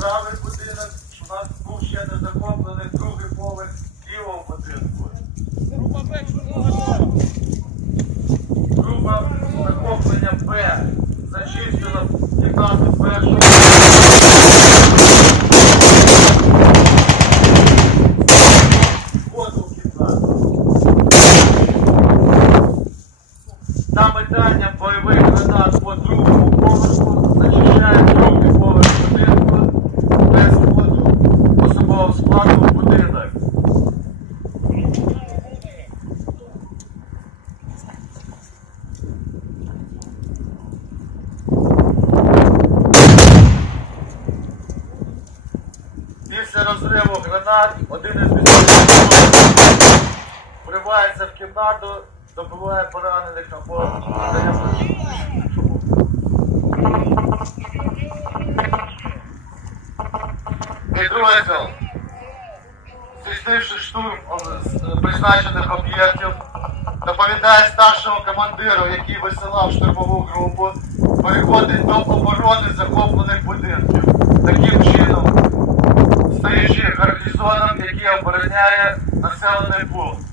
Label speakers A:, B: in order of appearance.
A: правий будинок, у нас був ще не захоплений другий поверх лівого будинку. Група захоплення Б зачистила кімнату першу. Входу в кімнату. На метання бойових гранат по другому поверху зачищає другий поверх будинку без входу особового складу в будинок. Після розриву гранат один із військових вривається в кімнату, добиває поранених або надає Підрозділ, здійснивши штурм з призначених об'єктів, доповідає старшому командиру, який висилав штурмову групу, переходить до оборони захоплених будинків. Таким чином, стоячи гарнізоном, який обороняє населений пункт.